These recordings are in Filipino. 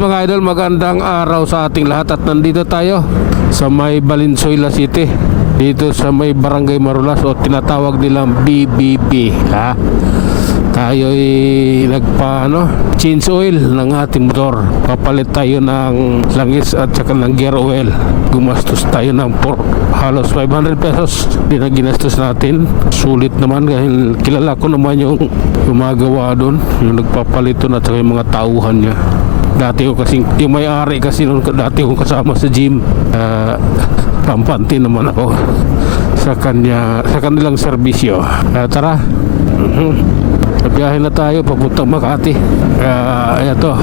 mga idol, magandang araw sa ating lahat at nandito tayo sa may Valenzuela City, dito sa may Barangay Marulas o tinatawag nilang BBB ha. Tayo ay change oil ng ating motor. Papalit tayo ng langis at saka ng gear oil. Gumastos tayo ng halos 500 pesos. Hindi na ginastos natin. Sulit naman dahil kilala ko naman yung gumagawa doon, yung nagpapalit doon at saka yung mga tauhan niya. Dati ko kasing, yung may-ari kasi noon, dati ko kasama sa gym. Pampante naman ako sa kanilang serbisyo. Tara. Biyahe na tayo papuntang Makati. Ito.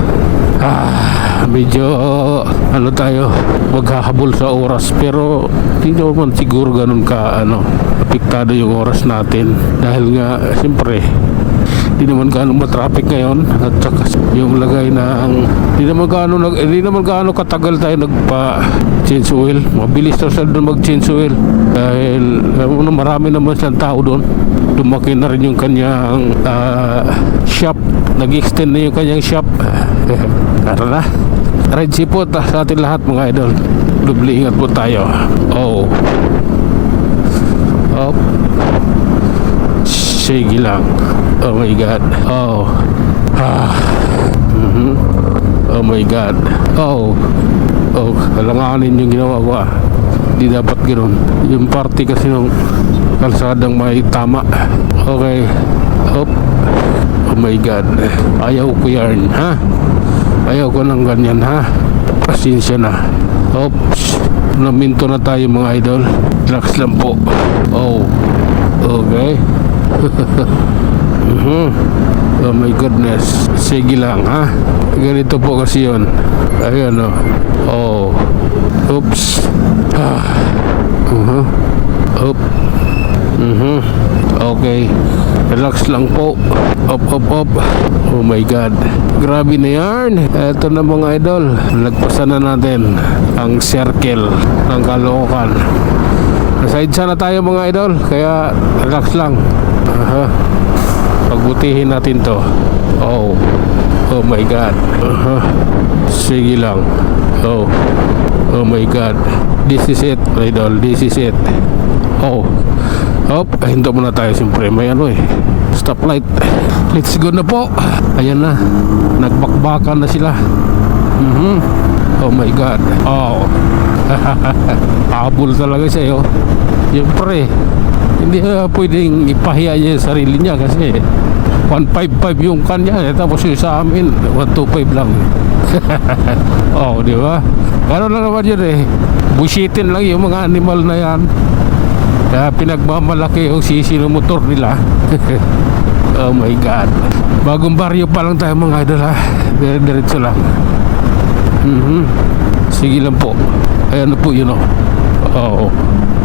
Medyo tayo maghahabol sa oras, pero hindi naman siguro ganun ka apektado yung oras natin dahil nga siyempre hindi naman gaano matraffic ngayon at saka yung lagay ng hindi naman gaano katagal tayo nagpa change oil. Mabilis na siya doon mag change oil dahil marami naman siyang tao doon. Lumaki na rin yung kanyang shop, nag-extend na yung kanyang shop. Tara na, ride po sa ating lahat mga idol. Doble ingat po tayo. Sige lang. Oh my god. Oh my god. Kalanganin yung ginawa ko Di dapat ganoon. Yung party kasi nung kalsadang may tama. Okay. Oh my god. Ayaw ko yan ha. Ayaw ko ng ganyan ha. Pasensya na. Naminto na tayo mga idol. Relax lang po. Okay. Oh my goodness. Sige lang ha. Ganito po kasi yun. Ayan oops. Okay. Relax lang po. Up. Oh my god. Grabe na yan. Eto na mga idol. Nagpasan na natin ang circle ng Caloocan. Side sana tayo mga idol, kaya relax lang. Pagbutihin natin to. Oh my god. Sige lang. Oh my god. This is it idol. This is it. Hinto muna tayo siyempre. May stoplight. Let's go na po. Ayan na. Nagbakbakan na sila. Oh my god. Habol talaga siya siyempre hindi pwedeng ipahiya niya yung sarili niya kasi 155 yung kanya tapos yung sa amin 125 lang. Di ba? Gano'n lang naman yun busitin lang yung mga animal na yan. Kaya pinagmamalaki yung sisi ng motor nila. Oh my god. Bagong baryo pa lang tayo mga idol diretso lang. Sige lang po. Ayan na po yun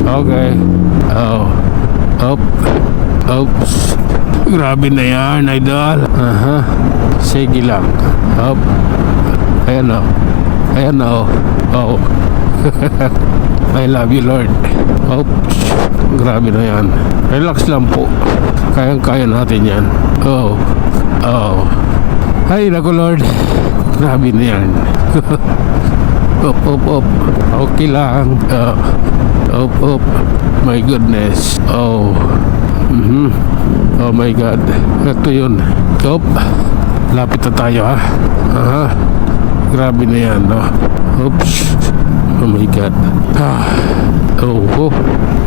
Okay. Oops. Grabe na yan idol. Sige lang. Ayan I love you Lord. Oops. Grabe na yan. Relax lang po. Kayang-kaya natin yan. Ay naku Lord. Grabe na yan. Up. Okay lang. Up. My goodness. Oh my god. Ito yun. Lapit na tayo Grabe na yan Oops. Oh my god.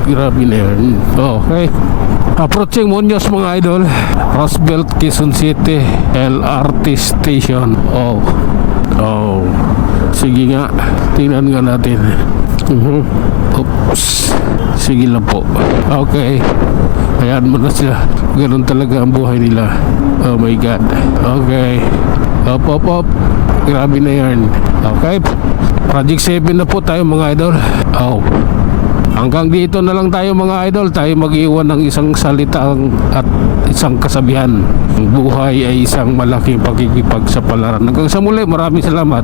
Grabe na yan. Okay. Approaching Muñoz mga idol. Roosevelt, Quezon City LRT station. Sige nga. Tingnan nga natin. Oops. Sige lang po. Okay. Hayaan mo na sila. Ganun talaga ang buhay nila. Oh my god. Okay. Up. Grabe na yan. Okay. Project 7 na po tayo mga idol. Hanggang dito na lang tayo mga idol. Tayo mag-iwan ng isang salita at isang kasabihan. Ang buhay ay isang malaking pakikipagsapalaran. Hanggang sa muli, maraming salamat.